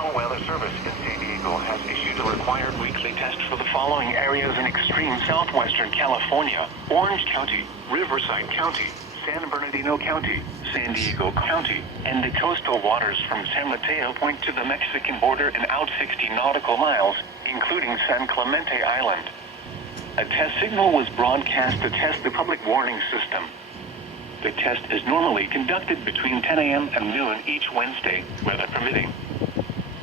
National Weather Service in San Diego has issued a required weekly test for the following areas in extreme southwestern California: Orange County, Riverside County, San Bernardino County, San Diego County, and the coastal waters from San Mateo Point to the Mexican border and out 60 nautical miles, including San Clemente Island. A test signal was broadcast to test the public warning system. The test is normally conducted between 10 a.m. and noon each Wednesday, weather permitting.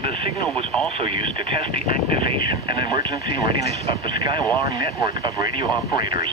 The signal was also used to test the activation and emergency readiness of the Skywire network of radio operators.